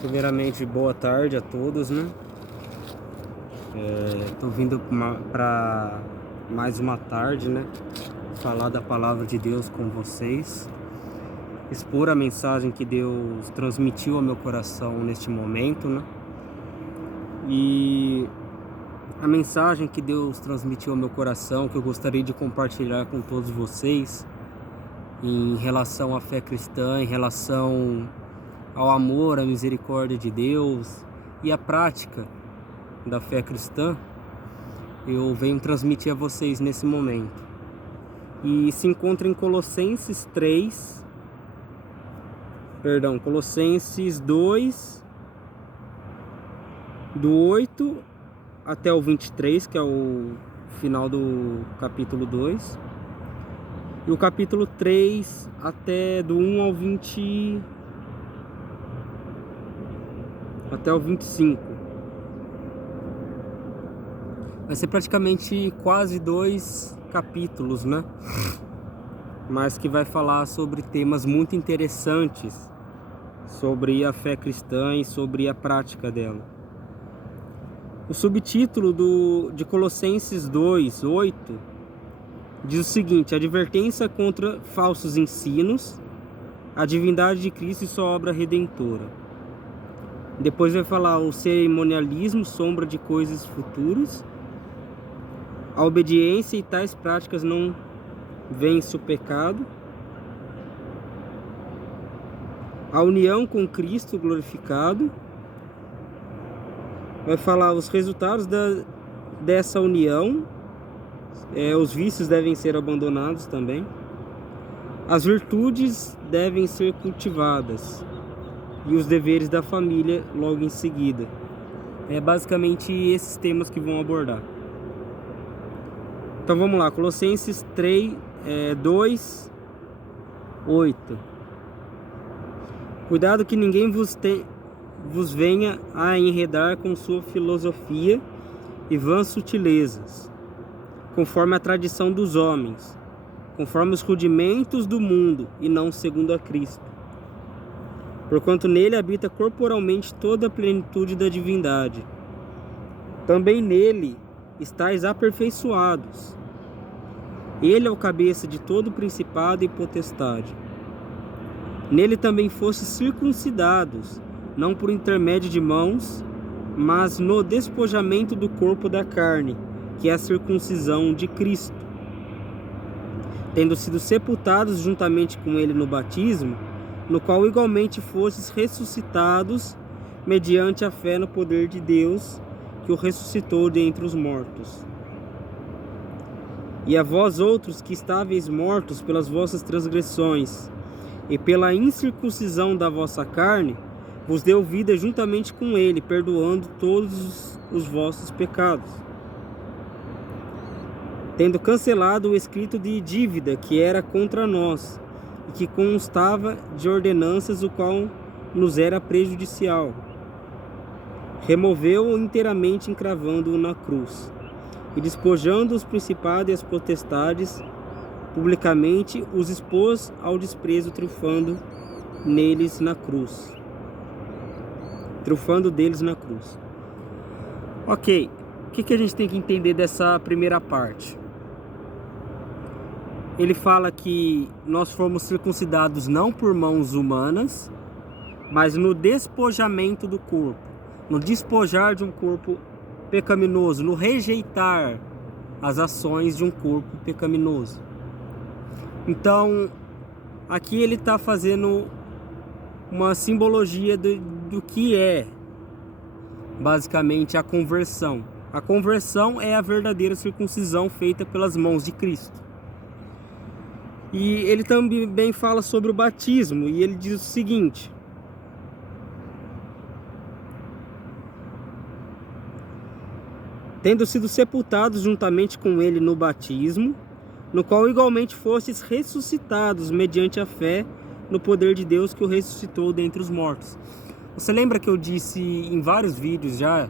Primeiramente, boa tarde a todos, né? Tô vindo para mais uma tarde, né? Falar da palavra de Deus com vocês, expor a mensagem que Deus transmitiu ao meu coração neste momento, né? E a mensagem que Deus transmitiu ao meu coração, que eu gostaria de compartilhar com todos vocês, em relação à fé cristã, em relação ao amor, à misericórdia de Deus e à prática da fé cristã, eu venho transmitir a vocês nesse momento. E se encontra em Colossenses 2, do 8 até o 23, que é o final do capítulo 2. E o capítulo 3 até do 1 ao 20, até o 25. Vai ser praticamente quase 2 capítulos, né? Mas que vai falar sobre temas muito interessantes sobre a fé cristã e sobre a prática dela. O subtítulo de Colossenses 2, 8, diz o seguinte: advertência contra falsos ensinos, a divindade de Cristo e sua obra redentora. Depois vai falar o cerimonialismo, sombra de coisas futuras. A obediência e tais práticas não vence o pecado. A união com Cristo glorificado. Vai falar os resultados dessa união. Os vícios devem ser abandonados também. As virtudes devem ser cultivadas. E os deveres da família logo em seguida. É basicamente esses temas que vão abordar. Então vamos lá, Colossenses 2, 8. Cuidado que ninguém vos venha a enredar com sua filosofia e vãs sutilezas, conforme a tradição dos homens, conforme os rudimentos do mundo e não segundo a Cristo. Porquanto nele habita corporalmente toda a plenitude da divindade. Também nele estáis aperfeiçoados. Ele é o cabeça de todo principado e potestade. Nele também fostes circuncidados, não por intermédio de mãos, mas no despojamento do corpo da carne, que é a circuncisão de Cristo. Tendo sido sepultados juntamente com ele no batismo, no qual igualmente fostes ressuscitados, mediante a fé no poder de Deus, que o ressuscitou dentre os mortos. E a vós outros que estáveis mortos pelas vossas transgressões e pela incircuncisão da vossa carne, vos deu vida juntamente com ele, perdoando todos os vossos pecados, tendo cancelado o escrito de dívida que era contra nós, e que constava de ordenanças, o qual nos era prejudicial. Removeu-o inteiramente, encravando-o na cruz, e despojando os principados e as potestades, publicamente os expôs ao desprezo, triunfando deles na cruz. Ok, o que a gente tem que entender dessa primeira parte? Ele fala que nós fomos circuncidados não por mãos humanas, mas no despojamento do corpo, no despojar de um corpo pecaminoso, no rejeitar as ações de um corpo pecaminoso. Então, aqui ele está fazendo uma simbologia do que é basicamente a conversão. A conversão é a verdadeira circuncisão feita pelas mãos de Cristo. E ele também fala sobre o batismo, e ele diz o seguinte: tendo sido sepultados juntamente com ele no batismo, no qual igualmente fostes ressuscitados mediante a fé no poder de Deus, que o ressuscitou dentre os mortos. Você lembra que eu disse em vários vídeos já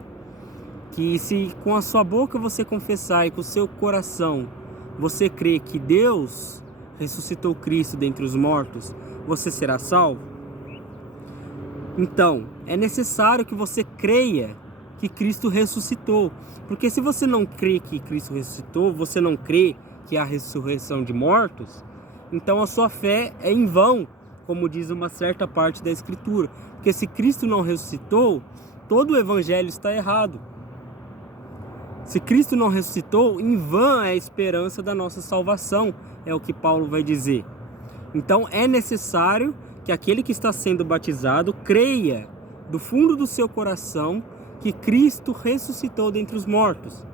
que se com a sua boca você confessar e com o seu coração você crê que Deus ressuscitou Cristo dentre os mortos, você será salvo? Então, é necessário que você creia que Cristo ressuscitou. Porque se você não crê que Cristo ressuscitou, você não crê que há ressurreição de mortos, então a sua fé é em vão, como diz uma certa parte da Escritura. Porque se Cristo não ressuscitou, todo o evangelho está errado. Se Cristo não ressuscitou, em vão é a esperança da nossa salvação, é o que Paulo vai dizer. Então é necessário que aquele que está sendo batizado creia do fundo do seu coração que Cristo ressuscitou dentre os mortos.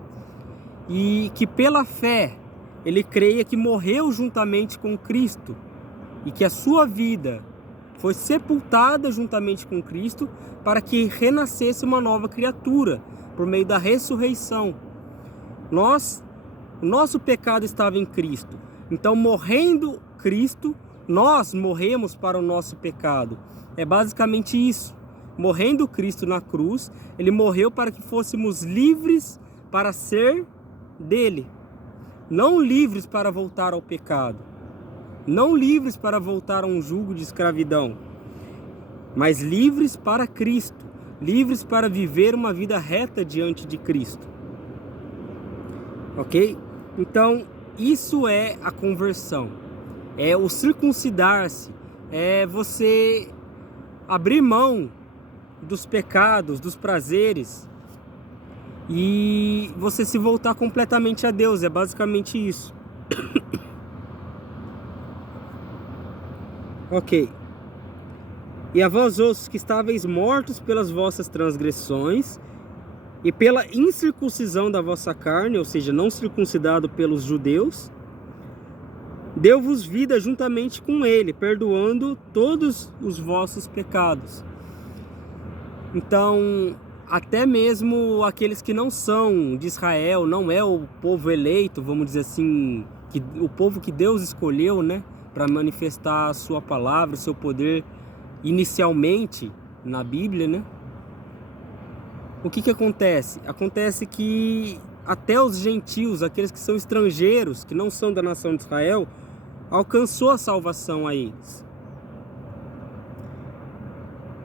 E que pela fé ele creia que morreu juntamente com Cristo e que a sua vida foi sepultada juntamente com Cristo para que renascesse uma nova criatura por meio da ressurreição. O nosso pecado estava em Cristo. Então, morrendo Cristo, nós morremos para o nosso pecado. É basicamente isso. Morrendo Cristo na cruz, ele morreu para que fôssemos livres para ser dele. Não livres para voltar ao pecado. Não livres para voltar a um jugo de escravidão. Mas livres para Cristo. Livres para viver uma vida reta diante de Cristo. Ok? Então, isso é a conversão. É o circuncidar-se. É você abrir mão dos pecados, dos prazeres e você se voltar completamente a Deus. É basicamente isso. Ok. E a vós outros que estáveis mortos pelas vossas transgressões e pela incircuncisão da vossa carne, ou seja, não circuncidado pelos judeus, deu-vos vida juntamente com ele, perdoando todos os vossos pecados. Então, até mesmo aqueles que não são de Israel, não é o povo eleito, vamos dizer assim, o povo que Deus escolheu, né, para manifestar a sua palavra, o seu poder inicialmente na Bíblia, né? O que acontece? Acontece que até os gentios, aqueles que são estrangeiros, que não são da nação de Israel, alcançou a salvação a eles.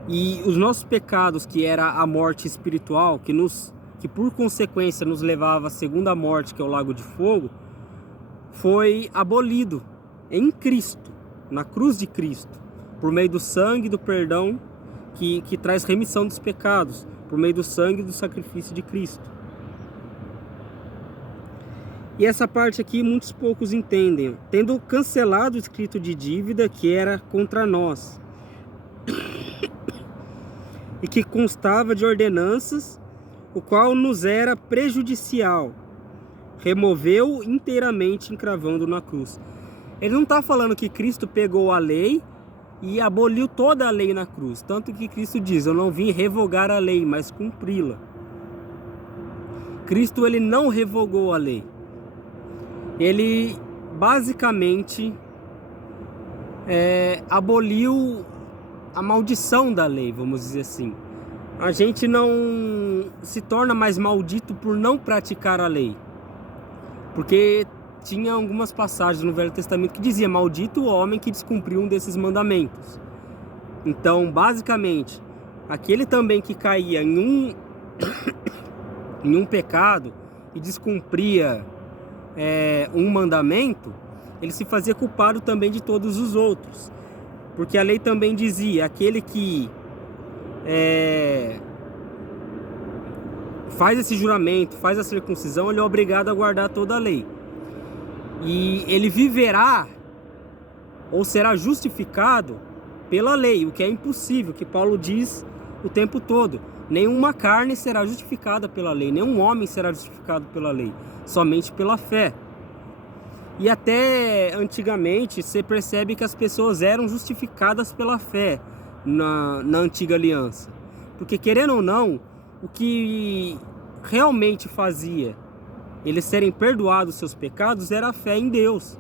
E os nossos pecados, que era a morte espiritual, que por consequência nos levava à segunda morte, que é o lago de fogo, foi abolido em Cristo, na cruz de Cristo, por meio do sangue do perdão que traz remissão dos pecados, por meio do sangue do sacrifício de Cristo. E essa parte aqui muitos poucos entendem. Tendo cancelado o escrito de dívida que era contra nós e que constava de ordenanças, o qual nos era prejudicial, removeu inteiramente encravando na cruz. Ele não está falando que Cristo pegou a lei e aboliu toda a lei na cruz. Tanto que Cristo diz, eu não vim revogar a lei, mas cumpri-la. Cristo, ele não revogou a lei. Ele basicamente aboliu a maldição da lei, vamos dizer assim. A gente não se torna mais maldito por não praticar a lei. Porque tinha algumas passagens no Velho Testamento que dizia, maldito o homem que descumpriu um desses mandamentos. Então, basicamente, aquele também que caía em um pecado e descumpria um mandamento, ele se fazia culpado também de todos os outros. Porque a lei também dizia, aquele que faz esse juramento, faz a circuncisão, ele é obrigado a guardar toda a lei. E ele viverá ou será justificado pela lei, o que é impossível, que Paulo diz o tempo todo. Nenhuma carne será justificada pela lei, nenhum homem será justificado pela lei, somente pela fé. E até antigamente você percebe que as pessoas eram justificadas pela fé na antiga aliança. Porque querendo ou não, o que realmente fazia eles serem perdoados seus pecados era a fé em Deus.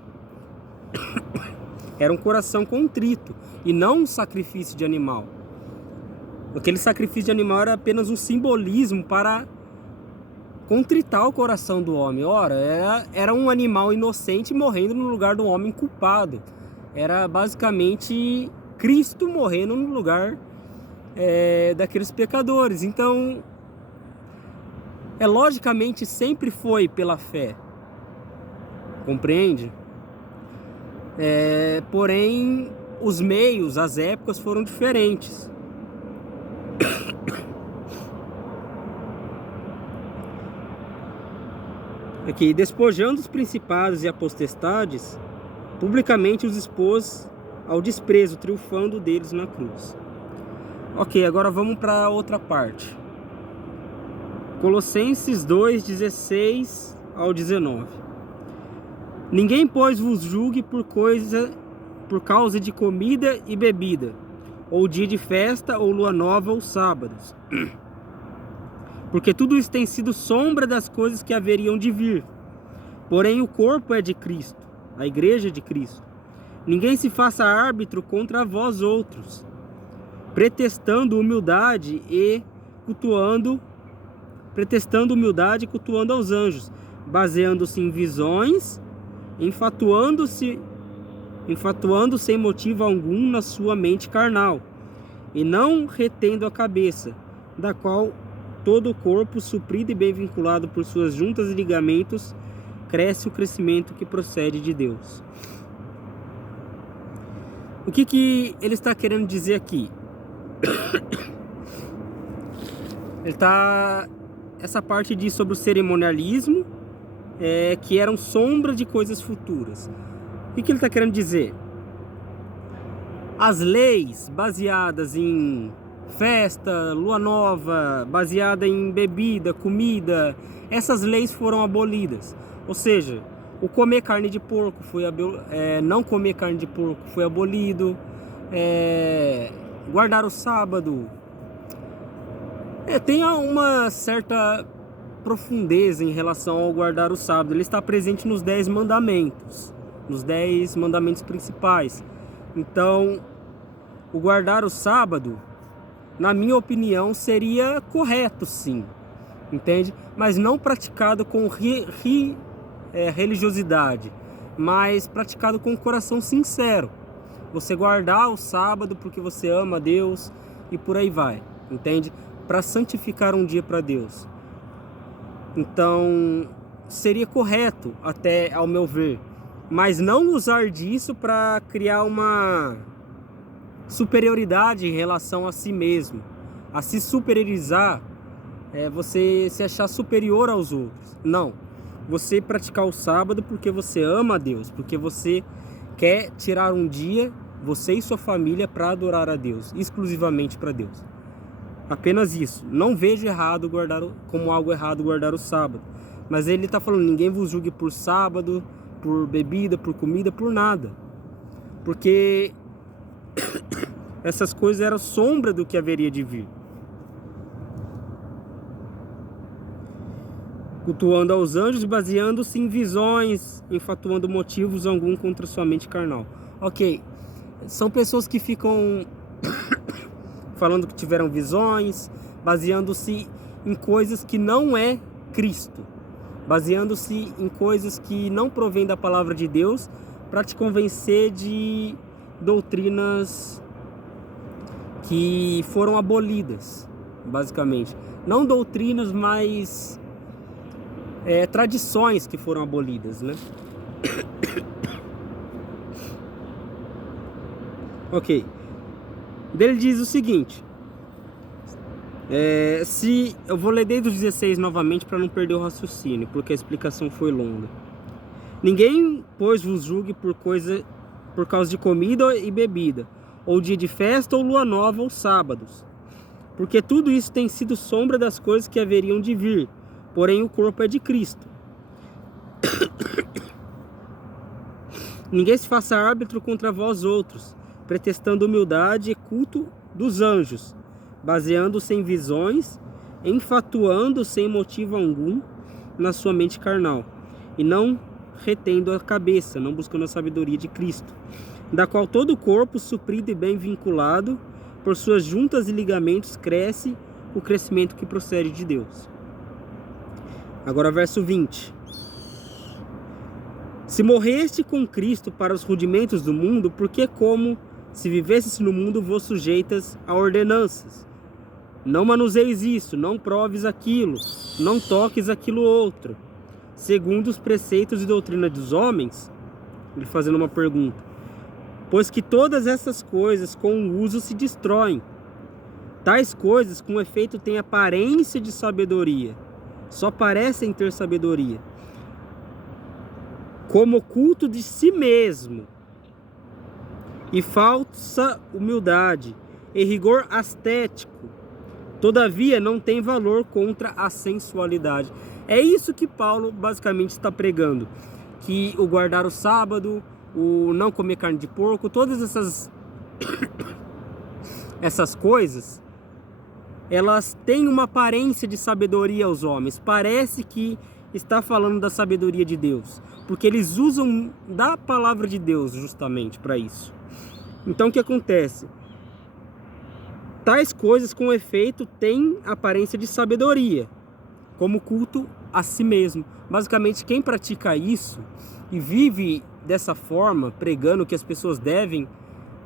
Era um coração contrito e não um sacrifício de animal. Aquele sacrifício de animal era apenas um simbolismo para contritar o coração do homem. Ora, era um animal inocente morrendo no lugar do homem culpado. Era basicamente Cristo morrendo no lugar daqueles pecadores. Então, logicamente sempre foi pela fé, compreende? Porém, os meios, as épocas foram diferentes. Aqui, despojando os principados e as potestades, publicamente os expôs ao desprezo, triunfando deles na cruz. Ok, agora vamos para outra parte. Colossenses 2, 16 ao 19. Ninguém, pois, vos julgue por causa de comida e bebida, ou dia de festa, ou lua nova, ou sábados. Porque tudo isso tem sido sombra das coisas que haveriam de vir. Porém, o corpo é de Cristo, a igreja é de Cristo. Ninguém se faça árbitro contra vós outros, pretextando humildade e cultuando aos anjos, baseando-se em visões, enfatuando sem motivo algum na sua mente carnal, e não retendo a cabeça, da qual todo o corpo, suprido e bem vinculado por suas juntas e ligamentos, cresce o crescimento que procede de Deus. O que ele está querendo dizer aqui? Essa parte diz sobre o cerimonialismo, que eram sombra de coisas futuras. O que ele está querendo dizer? As leis baseadas em festa, lua nova, baseada em bebida, comida, essas leis foram abolidas. Ou seja, o comer carne de porco não comer carne de porco foi abolido, guardar o sábado. Tem uma certa profundeza em relação ao guardar o sábado. Ele está presente nos 10 mandamentos, nos 10 mandamentos principais. Então, o guardar o sábado, na minha opinião, seria correto, sim, entende? Mas não praticado com religiosidade, mas praticado com o coração sincero. Você guardar o sábado porque você ama a Deus e por aí vai, entende? Para santificar um dia para Deus. Então, seria correto, até ao meu ver, mas não usar disso para criar uma superioridade em relação a si mesmo, a se superiorizar, você se achar superior aos outros. Não, você praticar o sábado porque você ama a Deus, porque você quer tirar um dia, você e sua família, para adorar a Deus, exclusivamente para Deus. Apenas isso. Não vejo errado como algo errado guardar o sábado, mas ele está falando: ninguém vos julgue por sábado, por bebida, por comida, por nada, porque essas coisas eram sombra do que haveria de vir. Cultuando aos anjos, baseando-se em visões, enfatuando motivos algum contra sua mente carnal. Ok, são pessoas que ficam falando que tiveram visões, baseando-se em coisas que não é Cristo, baseando-se em coisas que não provêm da palavra de Deus, para te convencer de doutrinas que foram abolidas, basicamente. Não doutrinas, mas tradições que foram abolidas, né? Ok. Ele diz o seguinte, eu vou ler desde os 16 novamente para não perder o raciocínio, porque a explicação foi longa. Ninguém, pois, vos julgue por causa de comida e bebida, ou dia de festa, ou lua nova, ou sábados, porque tudo isso tem sido sombra das coisas que haveriam de vir, porém o corpo é de Cristo. Ninguém se faça árbitro contra vós outros, pretextando humildade e culto dos anjos, baseando-se em visões, enfatuando sem motivo algum na sua mente carnal, e não retendo a cabeça, não buscando a sabedoria de Cristo, da qual todo o corpo, suprido e bem vinculado por suas juntas e ligamentos, cresce o crescimento que procede de Deus. Agora verso 20. Se morreste com Cristo para os rudimentos do mundo, porque como se vivesses no mundo, vos sujeitas a ordenanças. Não manuseis isso, não proves aquilo, não toques aquilo outro, segundo os preceitos e doutrina dos homens. Ele fazendo uma pergunta. Pois que todas essas coisas com o uso se destroem. Tais coisas com efeito têm aparência de sabedoria, só parecem ter sabedoria, como culto de si mesmo, e falsa humildade, e rigor ascético, todavia não tem valor contra a sensualidade. É isso que Paulo basicamente está pregando, que o guardar o sábado, o não comer carne de porco, todas essas coisas, elas têm uma aparência de sabedoria aos homens. Parece que está falando da sabedoria de Deus, porque eles usam da palavra de Deus justamente para isso. Então o que acontece? Tais coisas com efeito têm aparência de sabedoria, como culto a si mesmo. Basicamente, quem pratica isso e vive dessa forma, pregando que as pessoas devem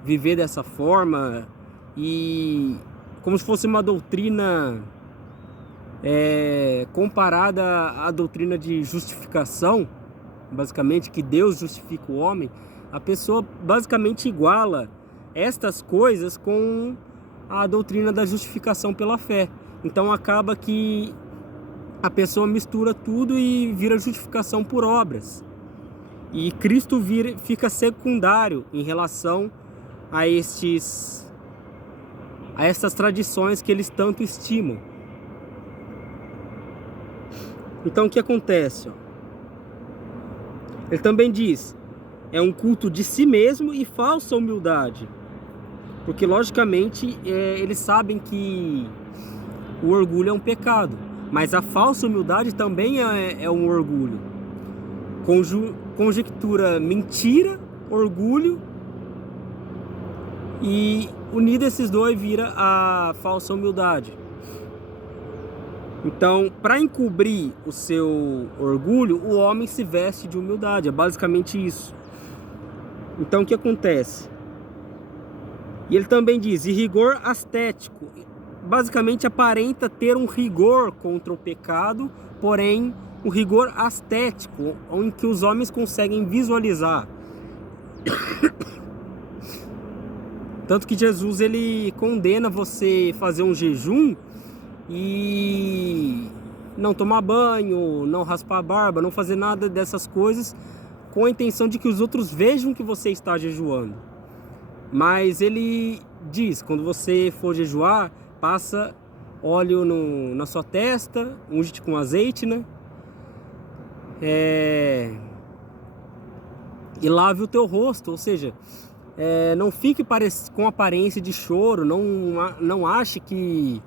viver dessa forma, e como se fosse uma doutrina comparada à doutrina de justificação, basicamente, que Deus justifica o homem, a pessoa basicamente iguala estas coisas com a doutrina da justificação pela fé. Então acaba que a pessoa mistura tudo e vira justificação por obras. E Cristo fica secundário em relação a essas tradições que eles tanto estimam. Então o que acontece? Ele também diz, é um culto de si mesmo e falsa humildade. Porque logicamente eles sabem que o orgulho é um pecado, mas a falsa humildade também é um orgulho. Conjectura mentira, orgulho, e unido esses dois vira a falsa humildade. Então, para encobrir o seu orgulho, o homem se veste de humildade. É basicamente isso. Então, o que acontece? E ele também diz, e rigor ascético. Basicamente aparenta ter um rigor contra o pecado, porém um rigor ascético, onde que os homens conseguem visualizar. Tanto que Jesus ele condena você fazer um jejum e não tomar banho, não raspar a barba, não fazer nada dessas coisas, com a intenção de que os outros vejam que você está jejuando. Mas ele diz, quando você for jejuar, passa óleo na sua testa, unge-te com azeite, né? E lave o teu rosto, ou seja, não fique com aparência de choro, não ache que...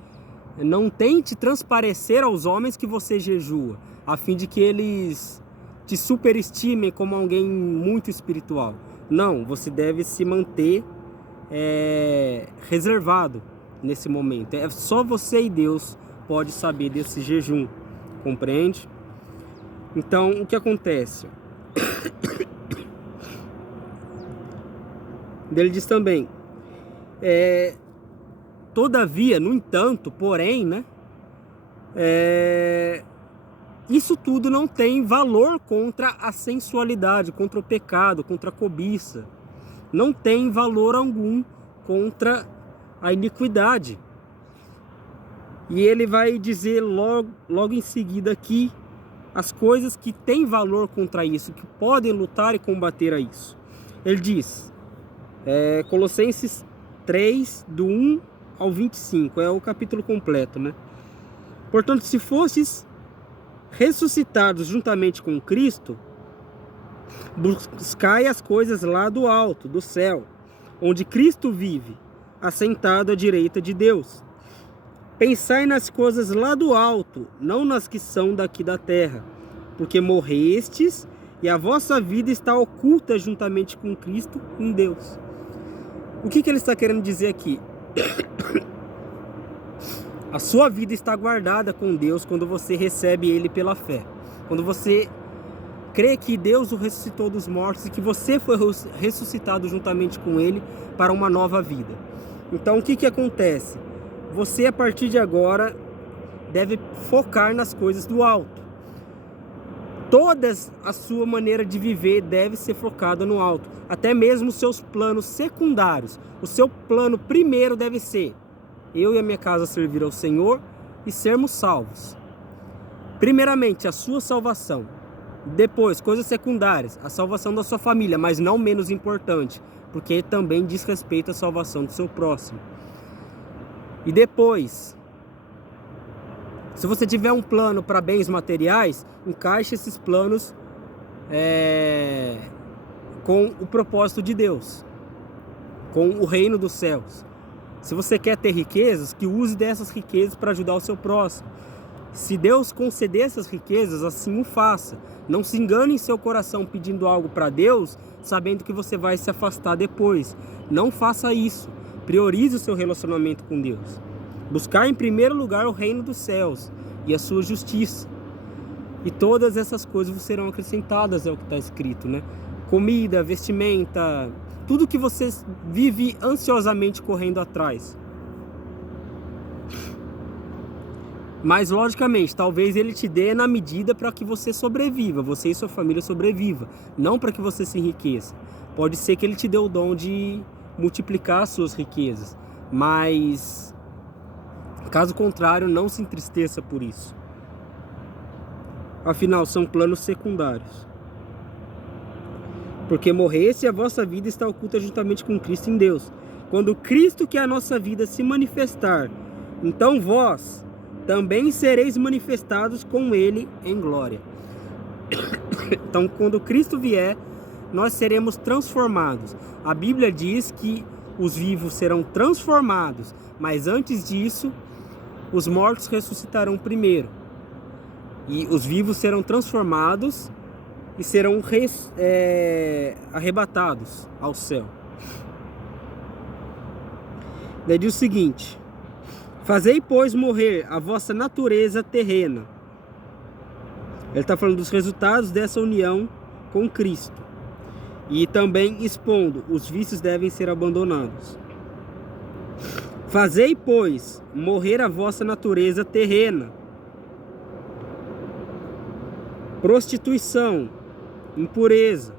Não tente transparecer aos homens que você jejua, a fim de que eles te superestimem como alguém muito espiritual. Não, você deve se manter reservado nesse momento. É só você e Deus pode saber desse jejum, compreende? Então, o que acontece? Ele diz também, todavia, no entanto, porém, né? Isso tudo não tem valor contra a sensualidade, contra o pecado, contra a cobiça. Não tem valor algum contra a iniquidade. E ele vai dizer logo em seguida aqui as coisas que têm valor contra isso, que podem lutar e combater a isso. Ele diz, Colossenses 3, do 1 ao 25, é o capítulo completo, né? Portanto, se fostes ressuscitados juntamente com Cristo, buscai as coisas lá do alto, do céu, onde Cristo vive, assentado à direita de Deus. Pensai nas coisas lá do alto, não nas que são daqui da terra, porque morrestes e a vossa vida está oculta juntamente com Cristo em Deus. O que ele está querendo dizer aqui? A sua vida está guardada com Deus quando você recebe Ele pela fé. Quando você crê que Deus o ressuscitou dos mortos e que você foi ressuscitado juntamente com ele para uma nova vida. Então o que acontece? Você, a partir de agora, deve focar nas coisas do alto. Toda a sua maneira de viver deve ser focada no alto. Até mesmo os seus planos secundários. O seu plano primeiro deve ser: eu e a minha casa servir ao Senhor e sermos salvos. Primeiramente, a sua salvação. Depois, coisas secundárias, a salvação da sua família, mas não menos importante, porque também diz respeito à salvação do seu próximo. E depois, se você tiver um plano para bens materiais, encaixe esses planos com o propósito de Deus, com o reino dos céus. Se você quer ter riquezas, que use dessas riquezas para ajudar o seu próximo. Se Deus conceder essas riquezas, assim o faça. Não se engane em seu coração pedindo algo para Deus, sabendo que você vai se afastar depois. Não faça isso. Priorize o seu relacionamento com Deus. Buscar em primeiro lugar o reino dos céus e a sua justiça. E todas essas coisas serão acrescentadas, é o que está escrito, né? Comida, vestimenta, tudo que você vive ansiosamente correndo atrás. Mas logicamente, talvez ele te dê na medida para que você sobreviva, você e sua família sobreviva, não para que você se enriqueça. Pode ser que ele te dê o dom de multiplicar as suas riquezas, mas caso contrário, não se entristeça por isso. Afinal, são planos secundários. Porque morresse, a vossa vida está oculta juntamente com Cristo em Deus. Quando Cristo, que é a nossa vida, se manifestar, então vós também sereis manifestados com Ele em glória. Então, quando Cristo vier, nós seremos transformados. A Bíblia diz que os vivos serão transformados, mas antes disso, os mortos ressuscitarão primeiro. E os vivos serão transformados e serão arrebatados ao céu. Daí diz o seguinte: fazei, pois, morrer a vossa natureza terrena. Ele está falando dos resultados dessa união com Cristo. E também expondo, os vícios devem ser abandonados. Fazei, pois, morrer a vossa natureza terrena. Prostituição, impureza,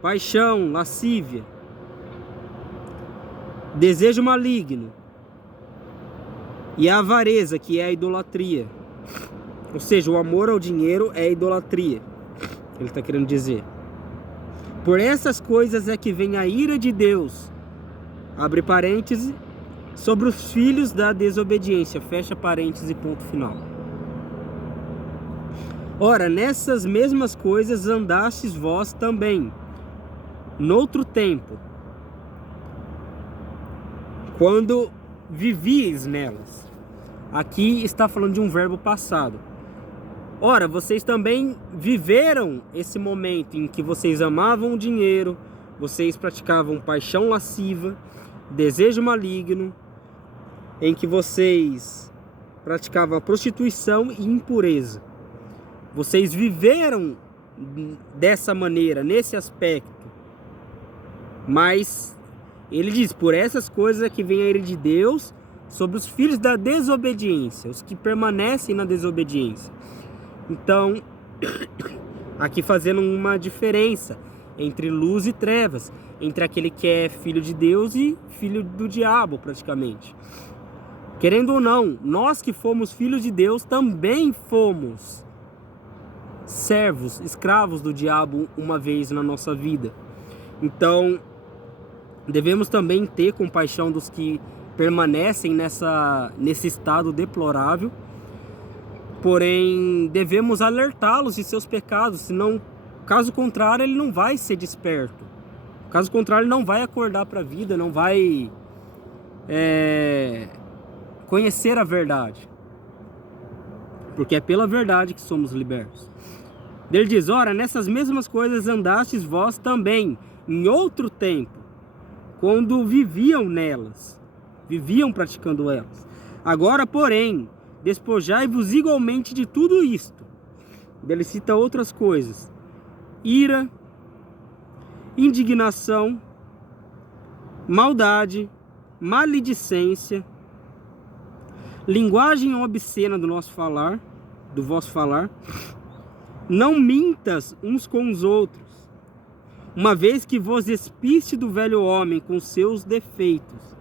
paixão, lascívia, desejo maligno e a avareza, que é a idolatria. Ou seja, o amor ao dinheiro é a idolatria. Ele está querendo dizer. Por essas coisas é que vem a ira de Deus, abre parêntese, sobre os filhos da desobediência, fecha parêntese, ponto final. Ora, nessas mesmas coisas andastes vós também, noutro tempo, quando vivíeis nelas. Aqui está falando de um verbo passado. Ora, vocês também viveram esse momento em que vocês amavam o dinheiro, vocês praticavam paixão lasciva, desejo maligno, em que vocês praticavam a prostituição e impureza. Vocês viveram dessa maneira, nesse aspecto. Mas ele diz: por essas coisas é que vem a ira de Deus sobre os filhos da desobediência, os que permanecem na desobediência. Então, aqui fazendo uma diferença entre luz e trevas, entre aquele que é filho de Deus e filho do diabo, praticamente. Querendo ou não, nós que fomos filhos de Deus também fomos servos, escravos do diabo uma vez na nossa vida. Então, devemos também ter compaixão dos que permanecem nesse estado deplorável. Porém, devemos alertá-los de seus pecados, senão, caso contrário, ele não vai ser desperto. Caso contrário, ele não vai acordar para a vida, não vai conhecer a verdade. Porque é pela verdade que somos libertos. Ele diz: ora, nessas mesmas coisas andastes vós também, em outro tempo, quando viviam nelas, viviam praticando elas. Agora, porém, despojai-vos igualmente de tudo isto. Ele cita outras coisas. ira, indignação, maldade, maledicência, linguagem obscena do nosso falar, do vosso falar. Não mintas uns com os outros, uma vez que vos despiste do velho homem com seus defeitos,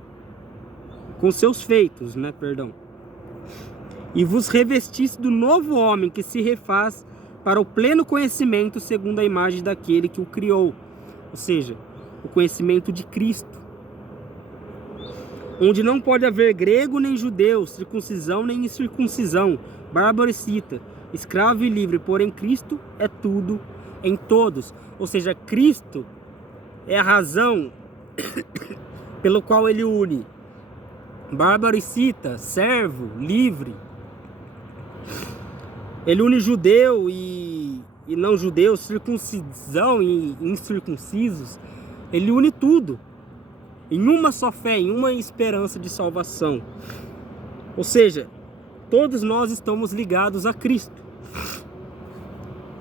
com seus feitos, perdão, e vos revestiste do novo homem que se refaz para o pleno conhecimento segundo a imagem daquele que o criou, ou seja, o conhecimento de Cristo, onde não pode haver grego nem judeu, circuncisão nem incircuncisão, bárbaro e cita, escravo e livre, porém Cristo é tudo em todos. Ou seja, Cristo é a razão pelo qual ele une bárbaro e cita, servo, livre. Ele une judeu e não judeu, circuncisão e incircuncisos. Ele une tudo em uma só fé, em uma esperança de salvação. Ou seja, todos nós estamos ligados a Cristo.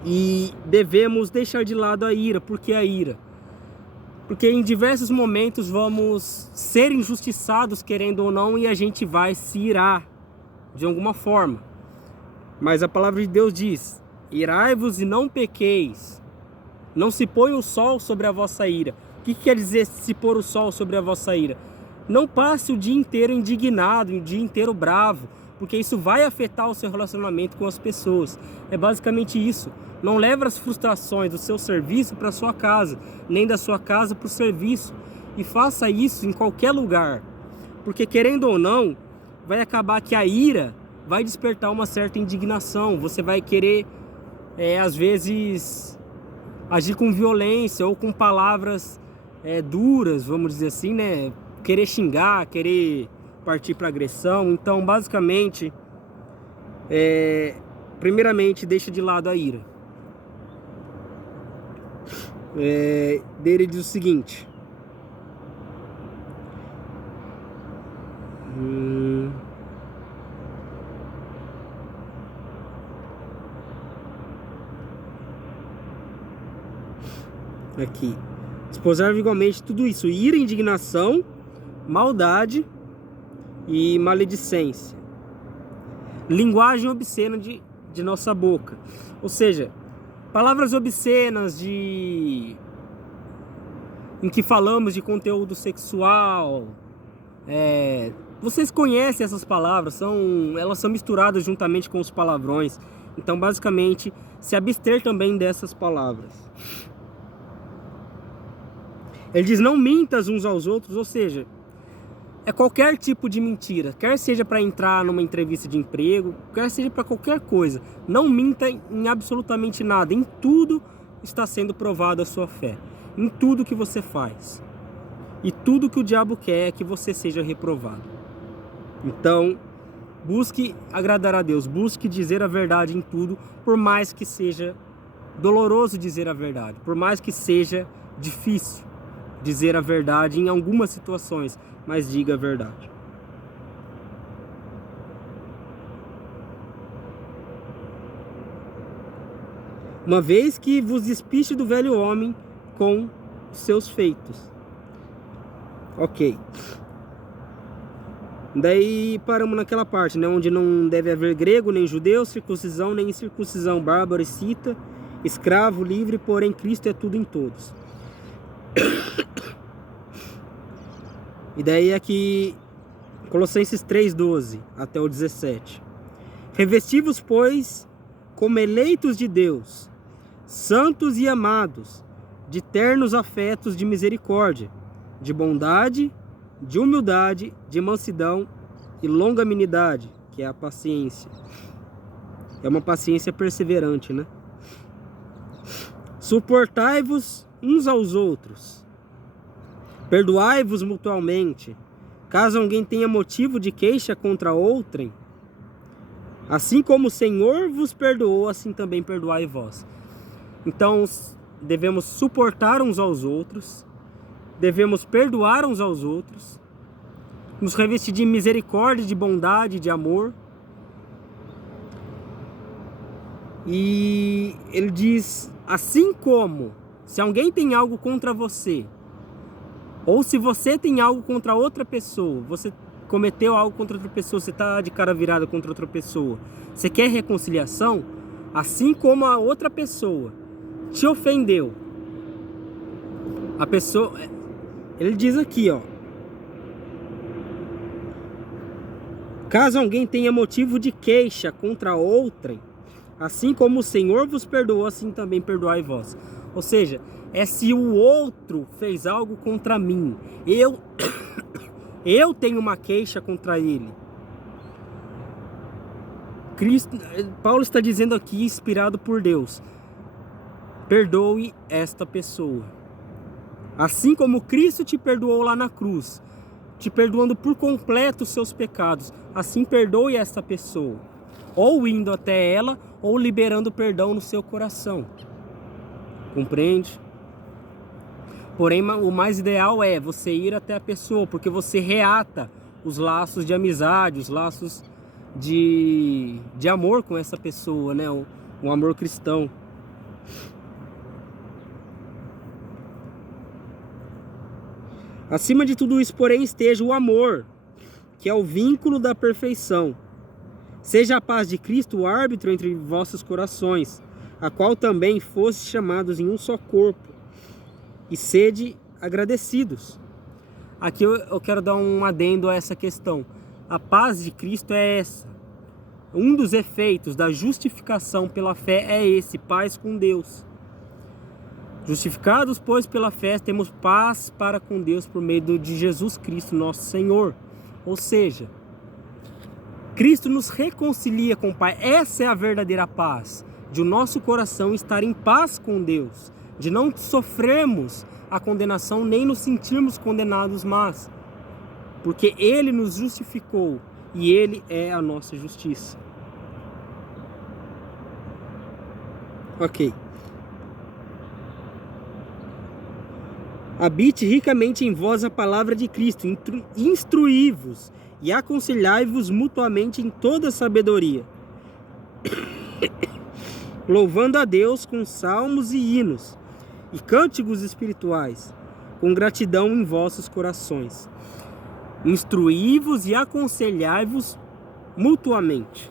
E devemos deixar de lado a ira. Por que a ira? Porque em diversos momentos vamos ser injustiçados, querendo ou não, e a gente vai se irar de alguma forma. Mas a palavra de Deus diz: irai-vos e não pequeis. Não se põe o sol sobre a vossa ira. O que quer dizer se pôr o sol sobre a vossa ira? Não passe o dia inteiro indignado, o dia inteiro bravo, porque isso vai afetar o seu relacionamento com as pessoas. É basicamente isso. Não leve as frustrações do seu serviço para a sua casa, nem da sua casa para o serviço. E faça isso em qualquer lugar. Porque querendo ou não, vai acabar que a ira vai despertar uma certa indignação. Você vai querer, às vezes, agir com violência ou com palavras duras, vamos dizer assim, Querer xingar, querer partir para agressão. Então, basicamente, primeiramente, deixa de lado a ira. Dele diz o seguinte: aqui, esposar igualmente tudo isso: ira, indignação, maldade e maledicência, linguagem obscena de nossa boca. Ou seja, palavras obscenas em que falamos de conteúdo sexual. Vocês conhecem essas palavras, elas são misturadas juntamente com os palavrões. Então, basicamente, se abster também dessas palavras. Ele diz: não mintas uns aos outros, ou seja, é qualquer tipo de mentira, quer seja para entrar numa entrevista de emprego, quer seja para qualquer coisa. Não minta em absolutamente nada. Em tudo está sendo provada a sua fé, em tudo que você faz. E tudo que o diabo quer é que você seja reprovado. Então, busque agradar a Deus, busque dizer a verdade em tudo, por mais que seja doloroso dizer a verdade, por mais que seja difícil dizer a verdade em algumas situações, mas diga a verdade. Uma vez que vos despiste do velho homem com seus feitos. Ok. Daí paramos naquela parte, onde não deve haver grego, nem judeu, circuncisão, nem incircuncisão, bárbaro e cita, escravo, livre, porém Cristo é tudo em todos. E daí aqui, Colossenses 3:12 até o 17. Revesti-vos, pois, como eleitos de Deus, santos e amados, de ternos afetos de misericórdia, de bondade, de humildade, de mansidão e longanimidade, que é a paciência. É uma paciência perseverante, Suportai-vos uns aos outros. Perdoai-vos mutuamente, caso alguém tenha motivo de queixa contra outrem. Assim como o Senhor vos perdoou, assim também perdoai vós. Então, devemos suportar uns aos outros, devemos perdoar uns aos outros, nos revestir de misericórdia, de bondade, de amor. E ele diz Assim como se alguém tem algo contra você, ou se você tem algo contra outra pessoa, você cometeu algo contra outra pessoa, você está de cara virada contra outra pessoa, você quer reconciliação, assim como a outra pessoa te ofendeu, a pessoa, ele diz aqui, ó, caso alguém tenha motivo de queixa contra outrem, assim como o Senhor vos perdoou, assim também perdoai vós. Ou seja, é se o outro fez algo contra mim, eu tenho uma queixa contra ele. Paulo está dizendo aqui, inspirado por Deus, perdoe esta pessoa. Assim como Cristo te perdoou lá na cruz, te perdoando por completo os seus pecados, assim perdoe esta pessoa, ou indo até ela, ou liberando perdão no seu coração. Compreende? Porém, o mais ideal é você ir até a pessoa, porque você reata os laços de amizade, os laços de amor com essa pessoa, né? Um amor cristão. Acima de tudo isso, porém, esteja o amor, que é o vínculo da perfeição. Seja a paz de Cristo o árbitro entre vossos corações, a qual também fostes chamados em um só corpo, e sede agradecidos. Aqui eu quero dar um adendo a essa questão. A paz de Cristo é essa. Um dos efeitos da justificação pela fé é esse, paz com Deus. Justificados, pois, pela fé, temos paz para com Deus por meio de Jesus Cristo, nosso Senhor. Ou seja, Cristo nos reconcilia com o Pai. Essa é a verdadeira paz, de o nosso coração estar em paz com Deus, de não sofrermos a condenação, nem nos sentirmos condenados mais, porque Ele nos justificou e Ele é a nossa justiça. Ok. Habite ricamente em vós a palavra de Cristo, instruí-vos e aconselhai-vos mutuamente em toda sabedoria, louvando a Deus com salmos e hinos e cânticos espirituais, com gratidão em vossos corações. Instruí-vos e aconselhai-vos mutuamente.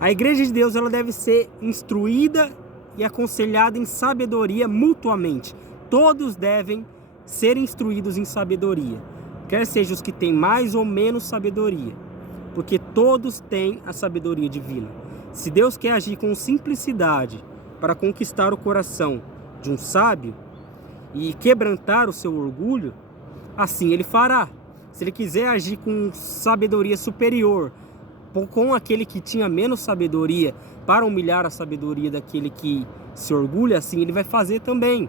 A igreja de Deus, ela deve ser instruída e aconselhada em sabedoria mutuamente. Todos devem ser instruídos em sabedoria, quer sejam os que têm mais ou menos sabedoria, porque todos têm a sabedoria divina. Se Deus quer agir com simplicidade para conquistar o coração de um sábio e quebrantar o seu orgulho, assim Ele fará. Se Ele quiser agir com sabedoria superior com aquele que tinha menos sabedoria, para humilhar a sabedoria daquele que se orgulha, assim Ele vai fazer também.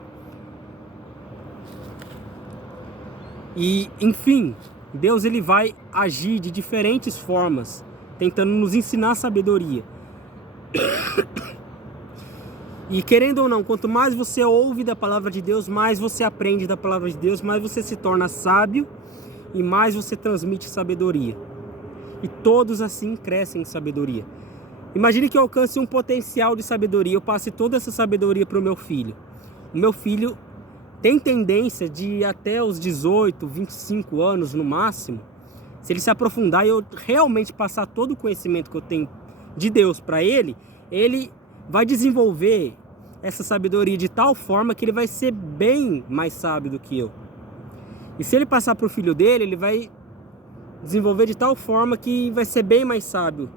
E, enfim, Deus ele vai agir de diferentes formas, tentando nos ensinar sabedoria. E querendo ou não, quanto mais você ouve da palavra de Deus, mais você aprende da palavra de Deus, mais você se torna sábio e mais você transmite sabedoria. E todos assim crescem em sabedoria. Imagine que eu alcance um potencial de sabedoria, eu passe toda essa sabedoria para o meu filho. O meu filho tem tendência de até os 18, 25 anos no máximo, se ele se aprofundar e eu realmente passar todo o conhecimento que eu tenho de Deus para ele, ele vai desenvolver essa sabedoria de tal forma que ele vai ser bem mais sábio do que eu. E se ele passar para o filho dele, ele vai desenvolver de tal forma que vai ser bem mais sábio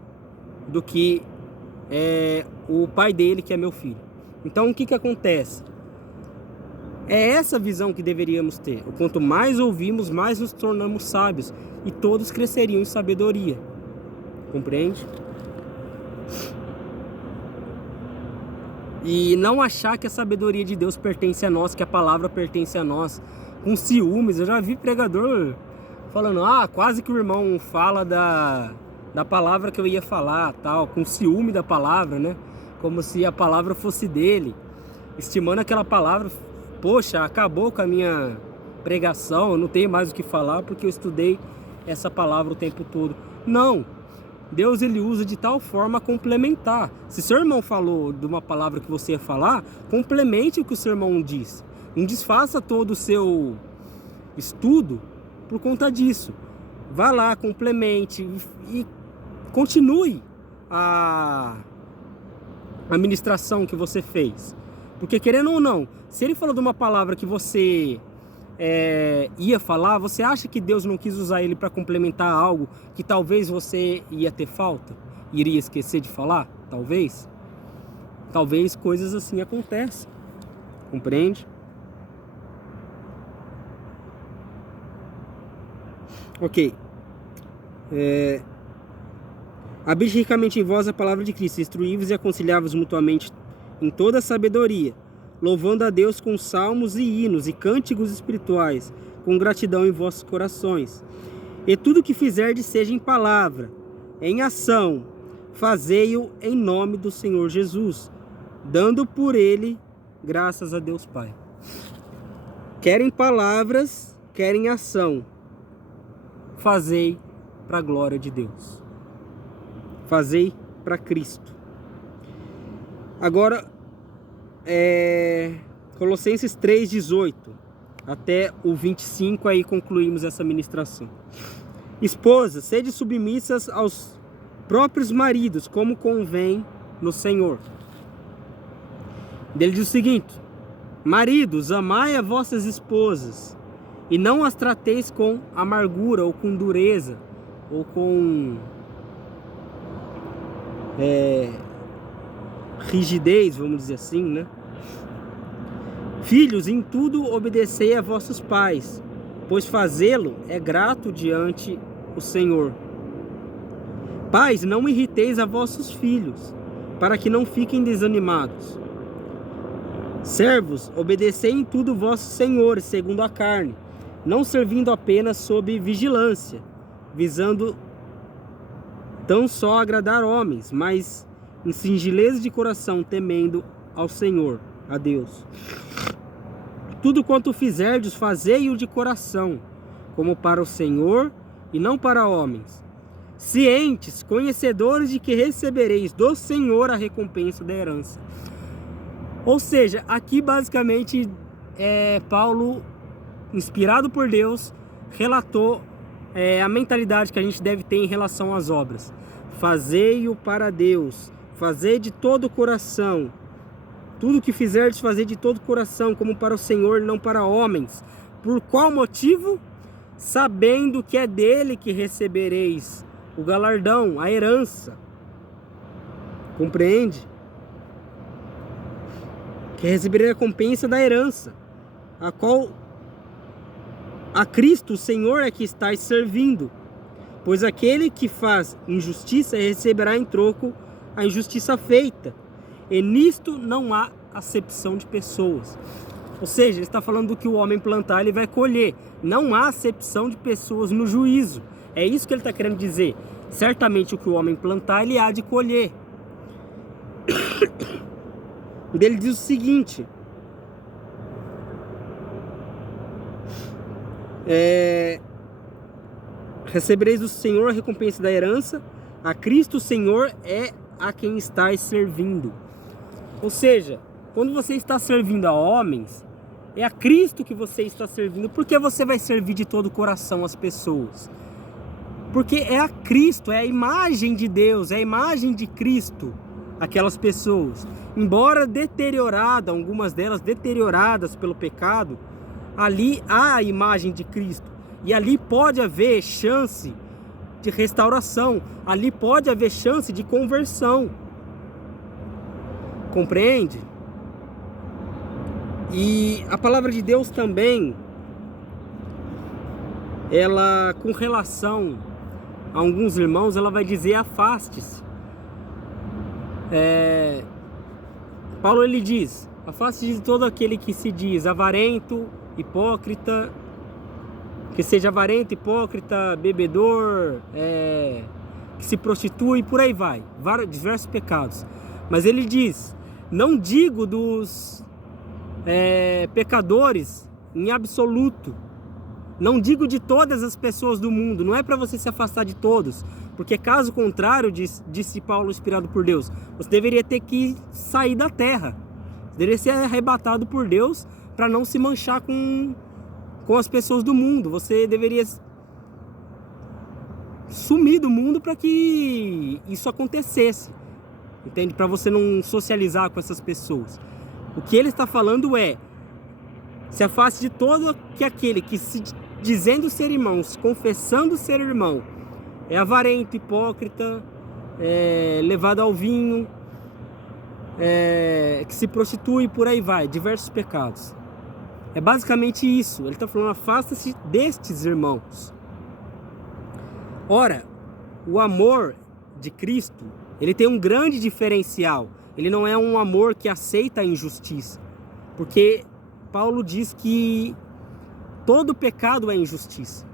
do que o pai dele, que é meu filho. Então o que acontece? É essa visão que deveríamos ter. Quanto mais ouvimos, mais nos tornamos sábios. E todos cresceriam em sabedoria. Compreende? E não achar que a sabedoria de Deus pertence a nós, que a palavra pertence a nós, com ciúmes. Eu já vi pregador falando, quase que o irmão fala da palavra que eu ia falar, tal, com ciúme da palavra, né? Como se a palavra fosse dele, estimando aquela palavra. Poxa, acabou com a minha pregação, eu não tenho mais o que falar porque eu estudei essa palavra o tempo todo. Não, Deus ele usa de tal forma a complementar. Se seu irmão falou de uma palavra que você ia falar, complemente o que o seu irmão disse. Não desfaça todo o seu estudo por conta disso. Vá lá, complemente e continue a ministração que você fez. Porque querendo ou não, se ele falou de uma palavra que você ia falar, você acha que Deus não quis usar ele para complementar algo que talvez você ia ter falta? Iria esquecer de falar? Talvez? Talvez coisas assim aconteçam. Compreende? Ok. Habite ricamente em vós a palavra de Cristo, instruí-vos e aconselhai-vos mutuamente em toda a sabedoria, louvando a Deus com salmos e hinos e cânticos espirituais, com gratidão em vossos corações. E tudo que fizerdes, seja em palavra, em ação, fazei-o em nome do Senhor Jesus, dando por ele graças a Deus Pai. Quer em palavras, quer em ação, fazei para a glória de Deus. Fazei para Cristo. Agora, Colossenses 3:18 até o 25, aí concluímos essa ministração. Esposas, sede submissas aos próprios maridos, como convém no Senhor. Ele diz o seguinte: maridos, amai a vossas esposas, e não as trateis com amargura, ou com dureza, ou com rigidez, vamos dizer assim, né? Filhos, em tudo obedecei a vossos pais, pois fazê-lo é grato diante o Senhor. Pais, não irriteis a vossos filhos, para que não fiquem desanimados. Servos, obedecei em tudo vossos senhores, segundo a carne, não servindo apenas sob vigilância, visando tão só agradar homens, mas em singeleza de coração, temendo ao Senhor, a Deus. Tudo quanto fizerdes, fazei-o de coração, como para o Senhor e não para homens, cientes, conhecedores de que recebereis do Senhor a recompensa da herança. Ou seja, aqui basicamente Paulo, inspirado por Deus, relatou a mentalidade que a gente deve ter em relação às obras. Fazei-o para Deus, fazei de todo o coração. Tudo que fizerdes, fazei de todo o coração, como para o Senhor, não para homens. Por qual motivo? Sabendo que é dele que recebereis o galardão, a herança. Compreende? Que receberei a recompensa da herança, a qual a Cristo, o Senhor, é que estáis servindo. Pois aquele que faz injustiça receberá em troco a injustiça feita. E nisto não há acepção de pessoas. Ou seja, ele está falando do que o homem plantar, ele vai colher. Não há acepção de pessoas no juízo. É isso que ele está querendo dizer. Certamente o que o homem plantar, ele há de colher. Ele diz o seguinte: recebereis do Senhor a recompensa da herança, a Cristo o Senhor é a quem estáis servindo. Ou seja, quando você está servindo a homens, é a Cristo que você está servindo. Por que você vai servir de todo o coração as pessoas? Porque é a Cristo, é a imagem de Deus, é a imagem de Cristo, aquelas pessoas. Embora deterioradas, algumas delas deterioradas pelo pecado, ali há a imagem de Cristo. E ali pode haver chance de restauração, ali pode haver chance de conversão. Compreende? E a palavra de Deus também, ela, com relação a alguns irmãos, ela vai dizer: afaste-se. Paulo, ele diz: afaste-se de todo aquele que se diz avarento, hipócrita, que seja avarento, hipócrita, bebedor, que se prostitui, e por aí vai, diversos pecados. Mas ele diz: não digo dos pecadores em absoluto, não digo de todas as pessoas do mundo. Não é para você se afastar de todos, Porque caso contrário, disse Paulo inspirado por Deus, você deveria ter que sair da terra. Você deveria ser arrebatado por Deus para não se manchar com as pessoas do mundo. Você deveria sumir do mundo para que isso acontecesse. Entende? Para você não socializar com essas pessoas. O que ele está falando é: se afaste de todo aquele que, se dizendo ser irmão, se confessando ser irmão, é avarento, hipócrita, levado ao vinho, que se prostitui, por aí vai, diversos pecados. É basicamente isso. Ele está falando: afasta-se destes irmãos. Ora, o amor de Cristo, ele tem um grande diferencial. Ele não é um amor que aceita a injustiça, porque Paulo diz que todo pecado é injustiça.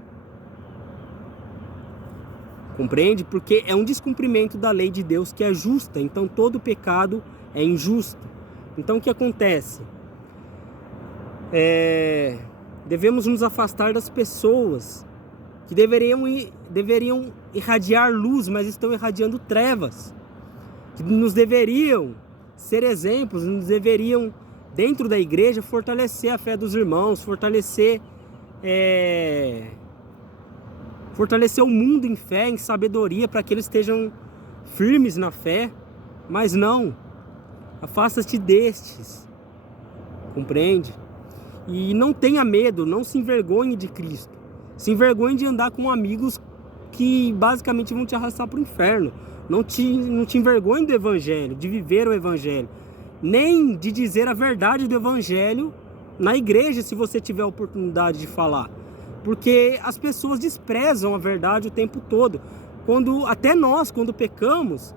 Compreende? Porque é um descumprimento da lei de Deus que é justa. Então todo pecado é injusto. Então o que acontece? Devemos nos afastar das pessoas que deveriam irradiar luz, mas estão irradiando trevas. Que nos deveriam ser exemplos, nos deveriam, dentro da igreja, fortalecer a fé dos irmãos, fortalecer o mundo em fé, em sabedoria, para que eles estejam firmes na fé. Mas não, afasta-te destes, compreende? E não tenha medo, não se envergonhe de Cristo, se envergonhe de andar com amigos que basicamente vão te arrastar para o inferno. Não te envergonhe do evangelho, de viver o evangelho, nem de dizer a verdade do evangelho na igreja, se você tiver a oportunidade de falar. Porque as pessoas desprezam a verdade o tempo todo. Até nós, quando pecamos,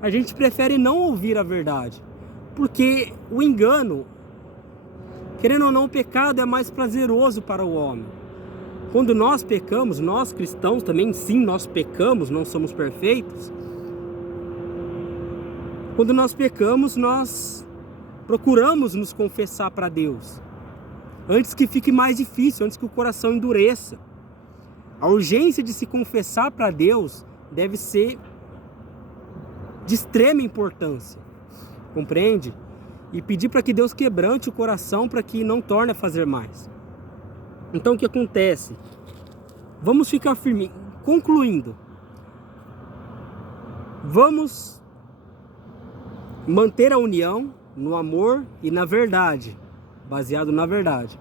a gente prefere não ouvir a verdade. Porque o engano, querendo ou não, o pecado é mais prazeroso para o homem. Quando nós pecamos, nós cristãos também, sim, nós pecamos, não somos perfeitos. Quando nós pecamos, nós procuramos nos confessar para Deus, antes que fique mais difícil, antes que o coração endureça. A urgência de se confessar para Deus deve ser de extrema importância, compreende? E pedir para que Deus quebrante o coração para que não torne a fazer mais. Então o que acontece? Vamos ficar firmes. Concluindo, vamos manter a união no amor e na verdade, baseado na verdade.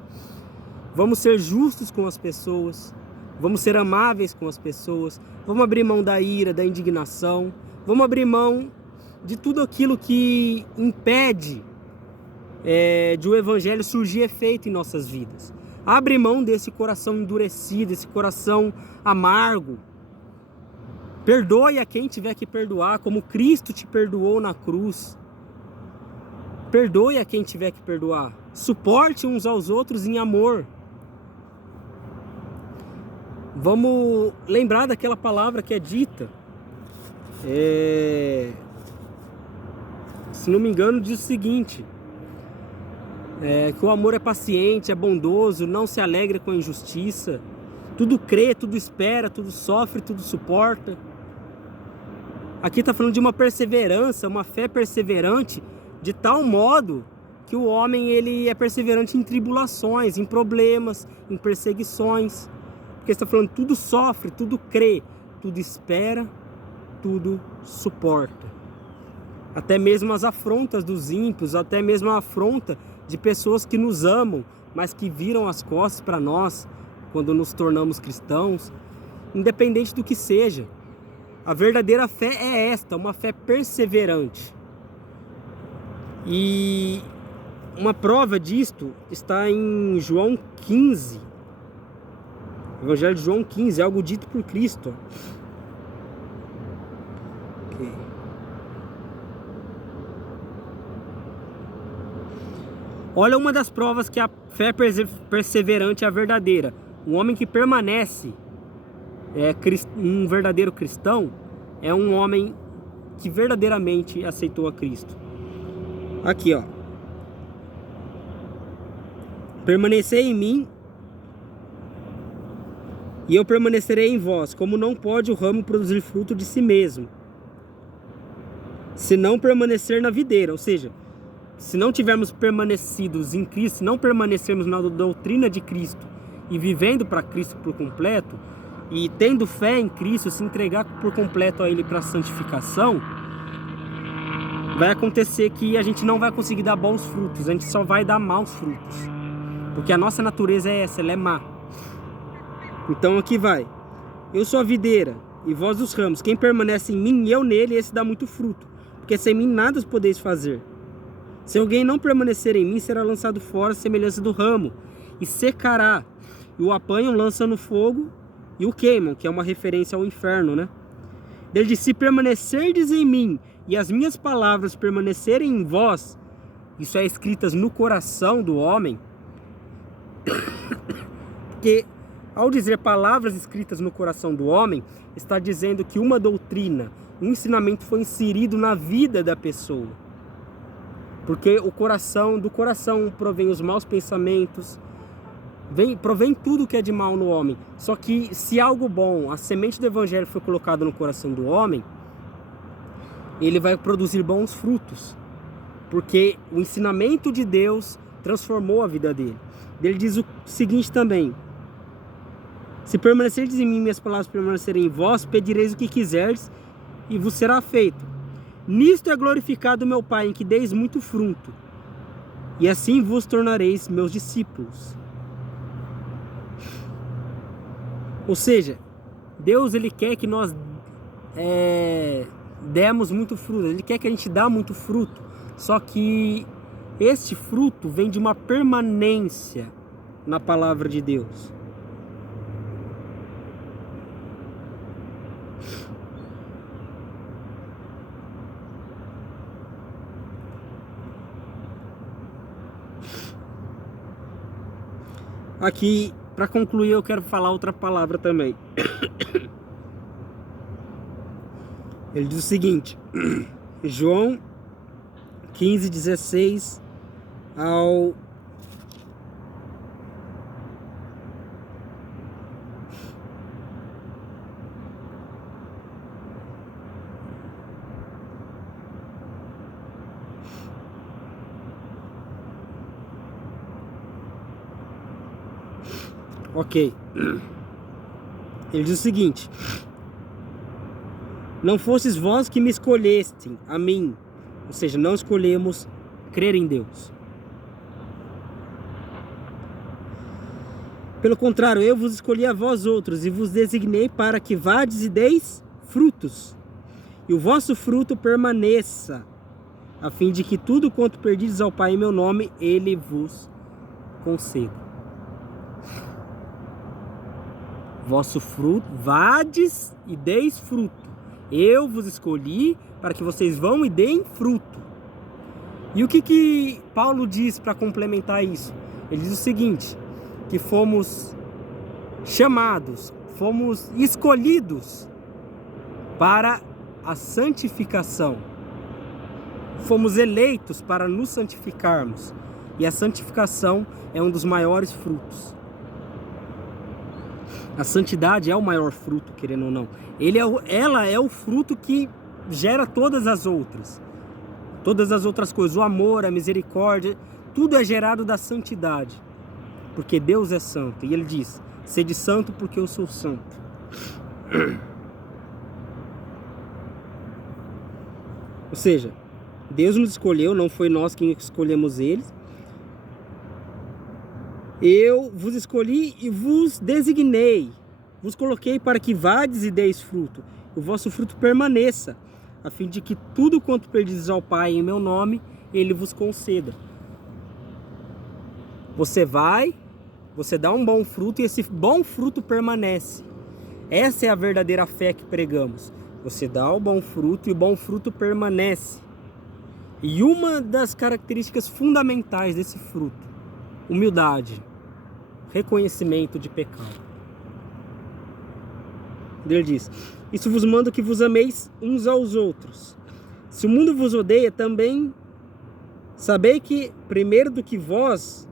Vamos ser justos com as pessoas, vamos ser amáveis com as pessoas, vamos abrir mão da ira, da indignação, vamos abrir mão de tudo aquilo que impede de o evangelho surgir efeito em nossas vidas. Abre mão desse coração endurecido, esse coração amargo. Perdoe a quem tiver que perdoar, como Cristo te perdoou na cruz. Perdoe a quem tiver que perdoar. Suporte uns aos outros em amor. Vamos lembrar daquela palavra que é dita. Se não me engano, diz o seguinte: que o amor é paciente, é bondoso, não se alegra com a injustiça, tudo crê, tudo espera, tudo sofre, tudo suporta. Aqui está falando de uma perseverança, uma fé perseverante, de tal modo que o homem ele é perseverante em tribulações, em problemas, em perseguições. Porque está falando tudo sofre, tudo crê, tudo espera, tudo suporta. Até mesmo as afrontas dos ímpios, até mesmo a afronta de pessoas que nos amam, mas que viram as costas para nós quando nos tornamos cristãos, independente do que seja. A verdadeira fé é esta, uma fé perseverante. E uma prova disto está em João 15. Evangelho de João 15, algo dito por Cristo. Okay. Olha uma das provas que a fé perseverante é a verdadeira. Um homem que permanece, um verdadeiro cristão, é um homem que verdadeiramente aceitou a Cristo. Aqui, ó. Permanecer em mim e eu permanecerei em vós, como não pode o ramo produzir fruto de si mesmo, se não permanecer na videira. Ou seja, se não tivermos permanecidos em Cristo, se não permanecermos na doutrina de Cristo e vivendo para Cristo por completo, e tendo fé em Cristo, se entregar por completo a Ele para a santificação, vai acontecer que a gente não vai conseguir dar bons frutos, a gente só vai dar maus frutos, porque a nossa natureza é essa, ela é má. Então aqui vai: eu sou a videira e vós os ramos, quem permanece em mim e eu nele, esse dá muito fruto, porque sem mim nada podeis fazer. Se alguém não permanecer em mim, será lançado fora, semelhança do ramo, e secará, e o apanham, lançam no fogo e o queimam, que é uma referência ao inferno, né? Ele diz: se permanecerdes em mim e as minhas palavras permanecerem em vós, isso é escritas no coração do homem, porque ao dizer palavras escritas no coração do homem, está dizendo que uma doutrina, um ensinamento foi inserido na vida da pessoa. Porque do coração provém os maus pensamentos, provém tudo que é de mal no homem. Só que se algo bom, a semente do evangelho foi colocada no coração do homem, ele vai produzir bons frutos. Porque o ensinamento de Deus transformou a vida dele. Ele diz o seguinte também: se permanecerdes em mim e minhas palavras permanecerem em vós, pedireis o que quiserdes e vos será feito. Nisto é glorificado meu Pai, em que deis muito fruto, e assim vos tornareis meus discípulos. Ou seja, Deus, ele quer que nós demos muito fruto, ele quer que a gente dê muito fruto, só que este fruto vem de uma permanência na palavra de Deus. Aqui, para concluir, eu quero falar outra palavra também. Ele diz o seguinte, João 15, 16 ao... Ok. Ele diz o seguinte: não fostes vós que me escolhestem a mim, ou seja, não escolhemos crer em Deus. Pelo contrário, eu vos escolhi a vós outros e vos designei para que vades e deis frutos, e o vosso fruto permaneça, a fim de que tudo quanto perdides ao Pai em meu nome, Ele vos conceda. Vosso fruto, vades e deis fruto. Eu vos escolhi para que vocês vão e deem fruto. E o que Paulo diz para complementar isso? Ele diz o seguinte, que fomos chamados, fomos escolhidos para a santificação. Fomos eleitos para nos santificarmos. E a santificação é um dos maiores frutos. A santidade é o maior fruto, querendo ou não. Ela é o fruto que gera todas as outras. Todas as outras coisas. O amor, a misericórdia, tudo é gerado da santidade. Porque Deus é santo. E Ele diz, sede santo porque eu sou santo. Ou seja, Deus nos escolheu, não foi nós quem escolhemos Ele. Eu vos escolhi e vos designei, vos coloquei para que vades e deis fruto, o vosso fruto permaneça, a fim de que tudo quanto perdides ao Pai em meu nome, Ele vos conceda. Você vai, você dá um bom fruto e esse bom fruto permanece. Essa é a verdadeira fé que pregamos. Você dá o bom fruto e o bom fruto permanece. E uma das características fundamentais desse fruto, humildade, reconhecimento de pecado. Ele diz, isso vos mando que vos ameis uns aos outros. Se o mundo vos odeia, também sabei que primeiro do que vós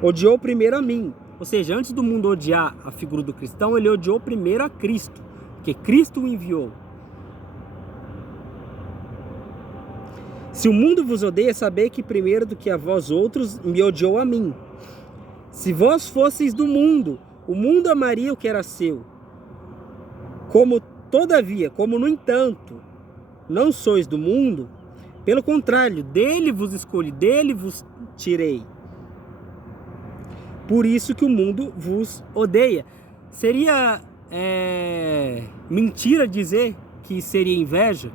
odiou primeiro a mim. Ou seja, antes do mundo odiar a figura do cristão, ele odiou primeiro a Cristo, porque Cristo o enviou. Se o mundo vos odeia, sabei que primeiro do que a vós outros me odiou a mim. Se vós fosseis do mundo, o mundo amaria o que era seu. Todavia, como no entanto, não sois do mundo, pelo contrário, dele vos escolhi, dele vos tirei. Por isso que o mundo vos odeia. Seria mentira dizer que seria inveja?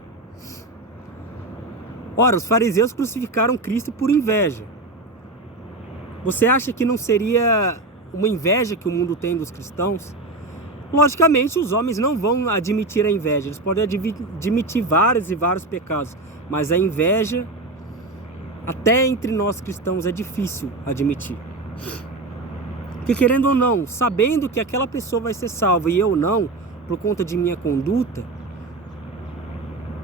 Ora, os fariseus crucificaram Cristo por inveja. Você acha que não seria uma inveja que o mundo tem dos cristãos? Logicamente, os homens não vão admitir a inveja. Eles podem admitir vários e vários pecados. Mas a inveja, até entre nós cristãos, é difícil admitir. Porque querendo ou não, sabendo que aquela pessoa vai ser salva e eu não, por conta de minha conduta,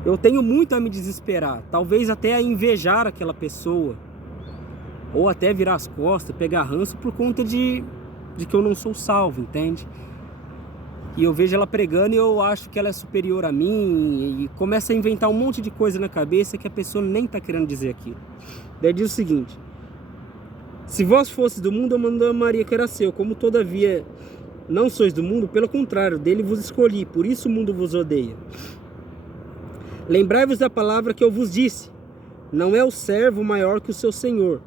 eu tenho muito a me desesperar, talvez até a invejar aquela pessoa, ou até virar as costas, pegar ranço por conta de que eu não sou salvo, entende? E eu vejo ela pregando e eu acho que ela é superior a mim, e começa a inventar um monte de coisa na cabeça que a pessoa nem está querendo dizer aquilo. Daí diz o seguinte: se vós fosseis do mundo, eu mandaria que era seu, como todavia não sois do mundo, pelo contrário, dele vos escolhi, por isso o mundo vos odeia. Lembrai-vos da palavra que eu vos disse: não é o servo maior que o seu senhor.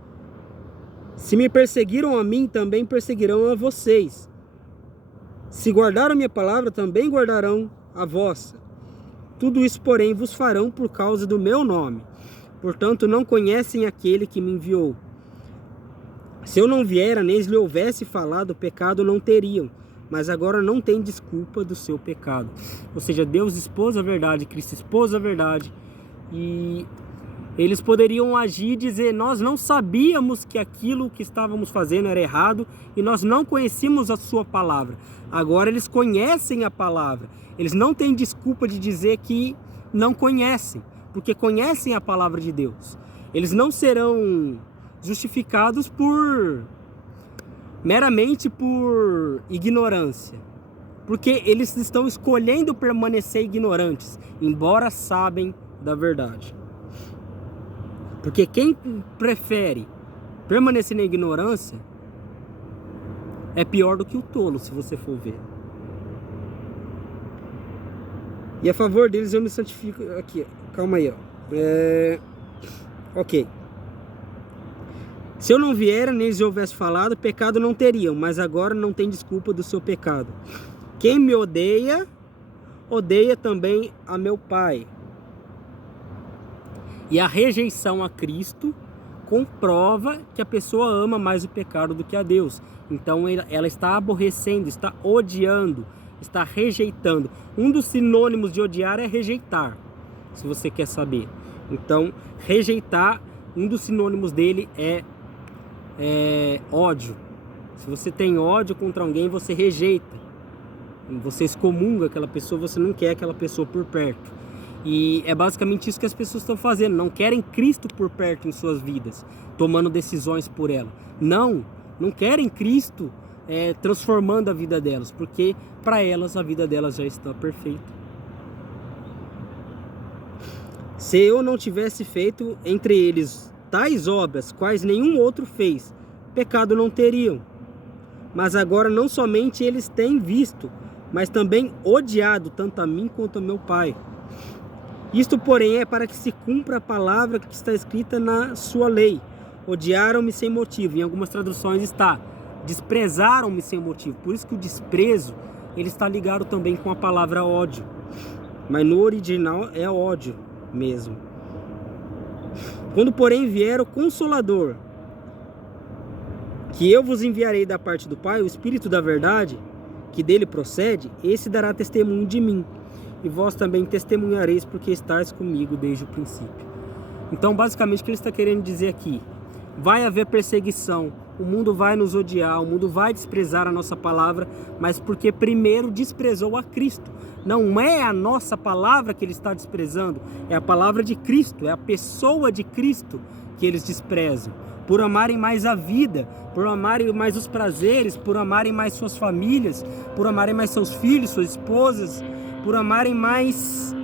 Se me perseguiram a mim, também perseguirão a vocês. Se guardaram minha palavra, também guardarão a vossa. Tudo isso, porém, vos farão por causa do meu nome. Portanto, não conhecem aquele que me enviou. Se eu não viera, nem lhe houvesse falado, o pecado não teriam. Mas agora não tem desculpa do seu pecado. Ou seja, Deus expôs a verdade, Cristo expôs a verdade. E eles poderiam agir e dizer: nós não sabíamos que aquilo que estávamos fazendo era errado e nós não conhecíamos a sua palavra. Agora eles conhecem a palavra. Eles não têm desculpa de dizer que não conhecem, porque conhecem a palavra de Deus. Eles não serão justificados meramente por ignorância, porque eles estão escolhendo permanecer ignorantes, embora sabem da verdade. Porque quem prefere permanecer na ignorância é pior do que o tolo, se você for ver. E a favor deles eu me santifico. Aqui, calma aí, ó. Ok. Se eu não viera, nem lhes houvesse falado, pecado não teriam, mas agora não tem desculpa do seu pecado. Quem me odeia, odeia também a meu Pai. E a rejeição a Cristo comprova que a pessoa ama mais o pecado do que a Deus. Então ela está aborrecendo, está odiando, está rejeitando. Um dos sinônimos de odiar é rejeitar, se você quer saber. Então, rejeitar, um dos sinônimos dele é ódio. Se você tem ódio contra alguém, você rejeita, você excomunga aquela pessoa, você não quer aquela pessoa por perto. E é basicamente isso que as pessoas estão fazendo. Não querem Cristo por perto em suas vidas, tomando decisões por ela. Não querem Cristo transformando a vida delas, porque para elas a vida delas já está perfeita. Se eu não tivesse feito entre eles tais obras, quais nenhum outro fez, pecado não teriam. Mas agora não somente eles têm visto, mas também odiado tanto a mim quanto a meu Pai. Isto, porém, é para que se cumpra a palavra que está escrita na sua lei. Odiaram-me sem motivo. Em algumas traduções está: desprezaram-me sem motivo. Por isso que o desprezo, ele está ligado também com a palavra ódio. Mas no original é ódio mesmo. Quando, porém, vier o Consolador, que eu vos enviarei da parte do Pai, o Espírito da verdade, que dele procede, esse dará testemunho de mim. E vós também testemunhareis, porque estáis comigo desde o princípio. Então, basicamente, o que ele está querendo dizer aqui: vai haver perseguição, o mundo vai nos odiar, o mundo vai desprezar a nossa palavra, mas porque primeiro desprezou a Cristo. Não é a nossa palavra que ele está desprezando, é a palavra de Cristo, é a pessoa de Cristo que eles desprezam. por amarem mais a vida, por amarem mais os prazeres, por amarem mais suas famílias, por amarem mais seus filhos, suas esposas, por amarem mais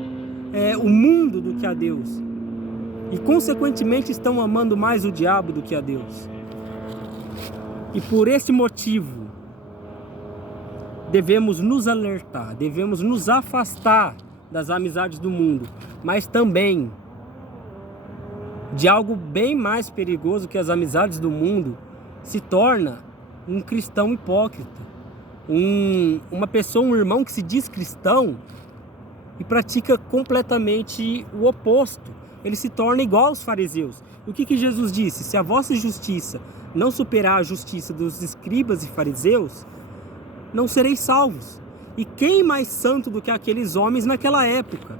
o mundo do que a Deus. E consequentemente estão amando mais o diabo do que a Deus. E por esse motivo devemos nos alertar, devemos nos afastar das amizades do mundo, mas também de algo bem mais perigoso que as amizades do mundo, se torna um cristão hipócrita, uma pessoa, um irmão que se diz cristão e pratica completamente o oposto. Ele se torna igual aos fariseus. O que Jesus disse? Se a vossa justiça não superar a justiça dos escribas e fariseus, não sereis salvos. E quem mais santo do que aqueles homens naquela época?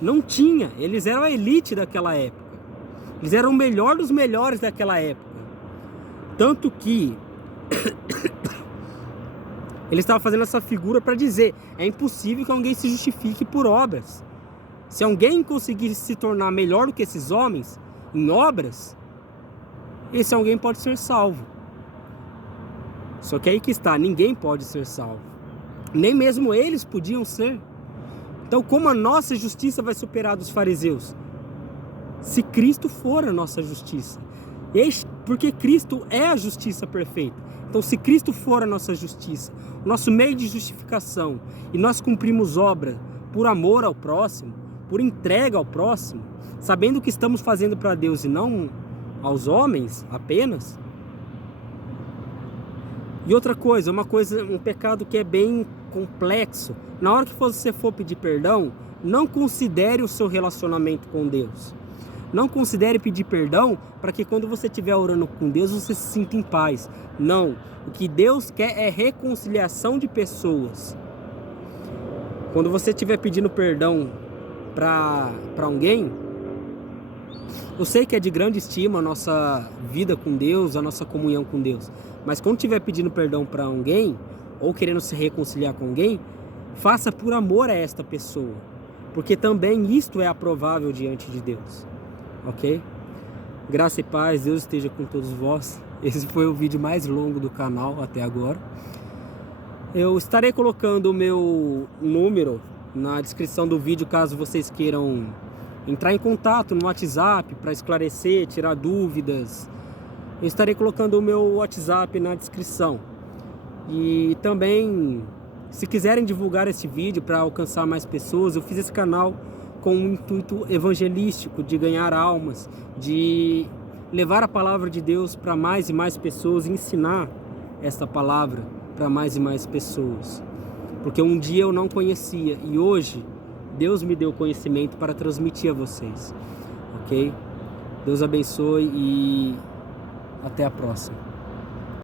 Não tinha, eles eram a elite daquela época. Eles eram o melhor dos melhores daquela época. Tanto que ele estava fazendo essa figura para dizer: é impossível que alguém se justifique por obras. Se alguém conseguir se tornar melhor do que esses homens em obras, esse alguém pode ser salvo. Só que aí que está, ninguém pode ser salvo. Nem mesmo eles podiam ser. Então, como a nossa justiça vai superar a dos fariseus? Se Cristo for a nossa justiça. Porque Cristo é a justiça perfeita. Então, se Cristo for a nossa justiça, o nosso meio de justificação, e nós cumprimos obra por amor ao próximo, por entrega ao próximo, sabendo que estamos fazendo para Deus e não aos homens apenas. E outra coisa, um pecado que é bem complexo. Na hora que você for pedir perdão, não considere o seu relacionamento com Deus. Não considere pedir perdão para que quando você estiver orando com Deus, você se sinta em paz. Não. O que Deus quer é reconciliação de pessoas. Quando você estiver pedindo perdão para alguém, eu sei que é de grande estima a nossa vida com Deus, a nossa comunhão com Deus. Mas quando estiver pedindo perdão para alguém, ou querendo se reconciliar com alguém, faça por amor a esta pessoa. Porque também isto é aprovável diante de Deus. Ok? Graça e paz, Deus esteja com todos vós. Esse foi o vídeo mais longo do canal até agora. Eu estarei colocando o meu número na descrição do vídeo, caso vocês queiram entrar em contato no WhatsApp para esclarecer, tirar dúvidas. Eu estarei colocando o meu WhatsApp na descrição. E também, se quiserem divulgar esse vídeo para alcançar mais pessoas, eu fiz esse canal com um intuito evangelístico, de ganhar almas, de levar a palavra de Deus para mais e mais pessoas, ensinar essa palavra para mais e mais pessoas. Porque um dia eu não conhecia e hoje Deus me deu conhecimento para transmitir a vocês. Ok? Deus abençoe e até a próxima.